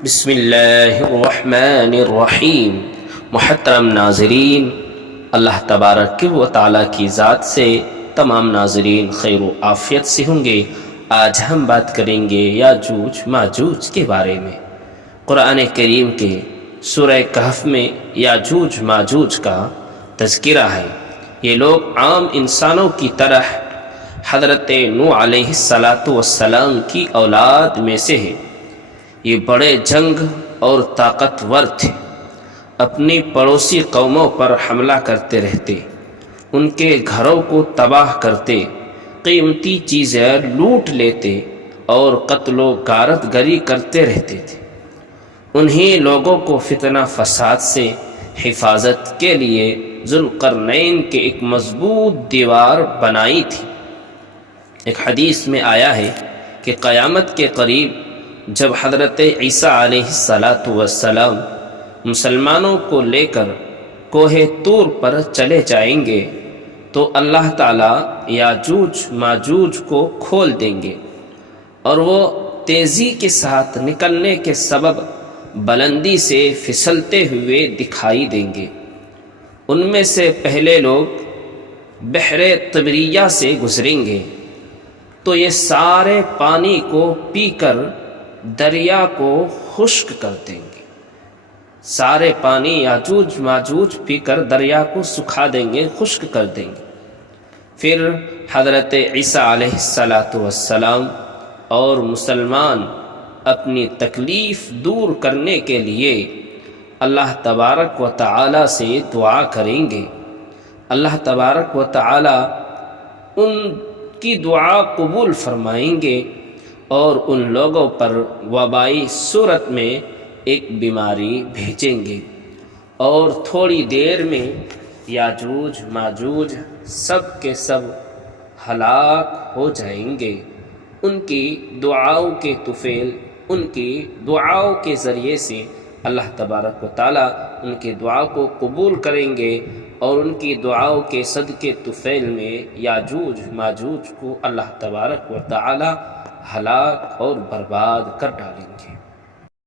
بسم اللہ الرحمن الرحیم۔ محترم ناظرین، اللہ تبارک و تعالیٰ کی ذات سے تمام ناظرین خیر و عافیت سے ہوں گے۔ آج ہم بات کریں گے یاجوج ماجوج کے بارے میں۔ قرآن کریم کے سورہ کہف میں یاجوج ماجوج کا تذکرہ ہے۔ یہ لوگ عام انسانوں کی طرح حضرت نوح علیہ السلام کی اولاد میں سے ہے۔ یہ بڑے جنگ اور طاقتور تھے، اپنی پڑوسی قوموں پر حملہ کرتے رہتے، ان کے گھروں کو تباہ کرتے، قیمتی چیزیں لوٹ لیتے اور قتل و غارت گری کرتے رہتے تھے۔ انہی لوگوں کو فتنہ فساد سے حفاظت کے لیے ذوالقرنین کے ایک مضبوط دیوار بنائی تھی۔ ایک حدیث میں آیا ہے کہ قیامت کے قریب جب حضرت عیسیٰ علیہ السلام مسلمانوں کو لے کر کوہ طور پر چلے جائیں گے تو اللہ تعالیٰ یاجوج ماجوج کو کھول دیں گے اور وہ تیزی کے ساتھ نکلنے کے سبب بلندی سے پھسلتے ہوئے دکھائی دیں گے۔ ان میں سے پہلے لوگ بحر طبریہ سے گزریں گے تو یہ سارے پانی کو پی کر دریا کو خشک کر دیں گے۔ سارے پانی یاجوج ماجوج پی کر دریا کو سکھا دیں گے، خشک کر دیں گے۔ پھر حضرت عیسیٰ علیہ السلام اور مسلمان اپنی تکلیف دور کرنے کے لیے اللہ تبارک و تعالی سے دعا کریں گے۔ اللہ تبارک و تعالی ان کی دعا قبول فرمائیں گے اور ان لوگوں پر وبائی صورت میں ایک بیماری بھیجیں گے اور تھوڑی دیر میں یاجوج ماجوج سب کے سب ہلاک ہو جائیں گے۔ ان کی دعاؤں کے طفیل، ان کی دعاؤں کے ذریعے سے اللہ تبارک و تعالیٰ ان کی دعا کو قبول کریں گے اور ان کی دعاؤں کے صدقے طفیل میں یاجوج ماجوج کو اللہ تبارک و تعالیٰ ہلاک اور برباد کر ڈالیں گے۔